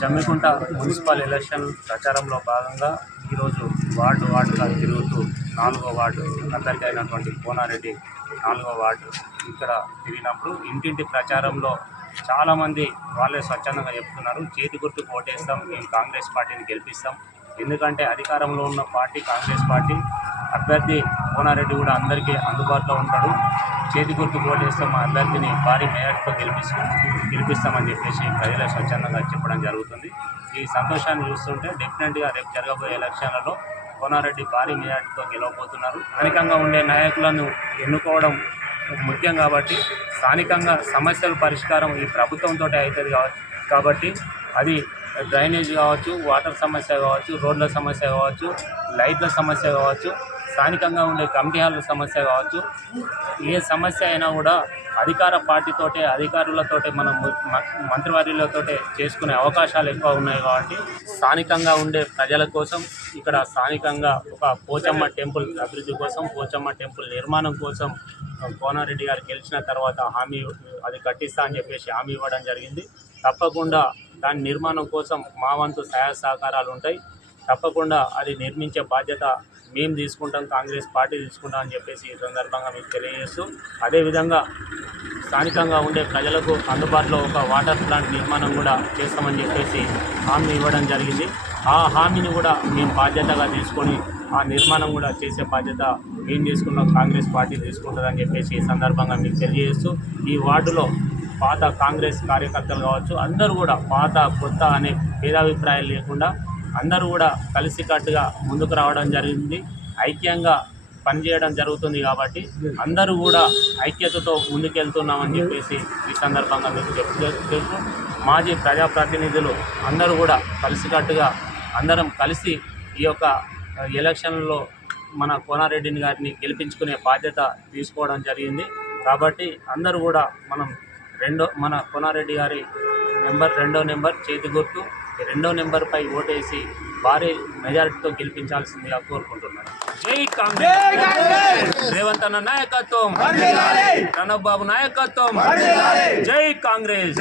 Jammikunta municipal election ప్రచారంలో భాగంగా ఈరోజు వార్డు వార్డుగా తిరుగుతూ నాలుగో వార్డు అందరికీ అయినటువంటి కోనారెడ్డి నాలుగో వార్డు ఇక్కడ తిరిగినప్పుడు ఇంటింటి ప్రచారంలో చాలామంది వాళ్ళే స్వచ్ఛందంగా చెప్తున్నారు. చేతి గుర్తుకు ఓటేస్తాం మేము కాంగ్రెస్ పార్టీని గెలిపిస్తాం. ఎందుకంటే అధికారంలో ఉన్న పార్టీ కాంగ్రెస్ పార్టీ అభ్యర్థి కోనారెడ్డి కూడా అందరికీ అందుబాటులో ఉంటాడు. చేతి గుర్తు ఓటేస్తే మా అభ్యర్థిని భారీ మేయర్తో గెలిపిస్తాం గెలిపిస్తామని చెప్పేసి ప్రజలే స్వచ్ఛందంగా చెప్పడం జరుగుతుంది. ఈ సంతోషాన్ని చూస్తుంటే డెఫినెట్గా రేపు జరగబోయే ఎలక్షన్లలో కోనారెడ్డి భారీ మేయర్తో గెలవబోతున్నారు. స్థానికంగా ఉండే నాయకులను ఎన్నుకోవడం ముఖ్యం కాబట్టి స్థానికంగా సమస్యల పరిష్కారం ఈ ప్రభుత్వంతో అవుతుంది కాబట్టి అది డ్రైనేజ్ కావచ్చు వాటర్ సమస్య కావచ్చు రోడ్ల సమస్య కావచ్చు లైట్ల సమస్య కావచ్చు స్థానికంగా ఉండే కమిటీ హాల్ సమస్య కావచ్చు ఏ సమస్య అయినా కూడా అధికార పార్టీతోటే అధికారులతోటే మనం ము- మంత్రివర్యులతోటే చేసుకునే అవకాశాలు ఎక్కువ ఉన్నాయి కాబట్టి స్థానికంగా ఉండే ప్రజల కోసం ఇక్కడ స్థానికంగా ఒక పోచమ్మ టెంపుల్ అభివృద్ధి కోసం పోచమ్మ టెంపుల్ నిర్మాణం కోసం కోనారెడ్డి గారు గెలిచిన తర్వాత హామీ అది కట్టిస్తా అని చెప్పేసి హామీ ఇవ్వడం జరిగింది. తప్పకుండా దాని నిర్మాణం కోసం మా వంతు సహాయ సహకారాలు ఉంటాయి. తప్పకుండా అది నిర్మించే బాధ్యత మేము తీసుకుంటాం కాంగ్రెస్ పార్టీ తీసుకుంటాం అని చెప్పేసి ఈ సందర్భంగా మీకు తెలియజేస్తూ అదేవిధంగా స్థానికంగా ఉండే ప్రజలకు అందుబాటులో ఒక వాటర్ ప్లాంట్ నిర్మాణం కూడా చేస్తామని చెప్పేసి హామీ ఇవ్వడం జరిగింది. ఆ హామీని కూడా మేము బాధ్యతగా తీసుకొని ఆ నిర్మాణం కూడా చేసే బాధ్యత మేము తీసుకున్నాం కాంగ్రెస్ పార్టీ తీసుకుంటుందని చెప్పేసి ఈ సందర్భంగా మీకు తెలియజేస్తూ ఈ వార్డులో పాత కాంగ్రెస్ కార్యకర్తలు కావచ్చు అందరూ కూడా పాత కొత్త అనే భేదాభిప్రాయాలు లేకుండా అందరూ కూడా కలిసికట్టుగా ముందుకు రావడం జరిగింది. ఐక్యంగా పనిచేయడం జరుగుతుంది కాబట్టి అందరూ కూడా ఐక్యతతో ముందుకెళ్తున్నామని చెప్పేసి ఈ సందర్భంగా మీకు చెప్తూ మాజీ ప్రజాప్రతినిధులు అందరూ కూడా కలిసికట్టుగా అందరం కలిసి ఈ యొక్క ఎలక్షన్లో మన కోనారెడ్డిని గారిని గెలిపించుకునే బాధ్యత తీసుకోవడం జరిగింది. కాబట్టి అందరూ కూడా మనం రెండో మన కోనారెడ్డి గారి నెంబర్ రెండో నెంబర్ చేతి గుర్తు. రెండో నెంబర్పై ఓటేసి భారీ మెజారిటీతో గెలిపించాల్సిందిగా కోరుకుంటున్నాను. జై కాంగ్రెస్! రేవంత్ అన్న నాయకత్వం! ప్రణబ్ బాబు నాయకత్వం! జై కాంగ్రెస్!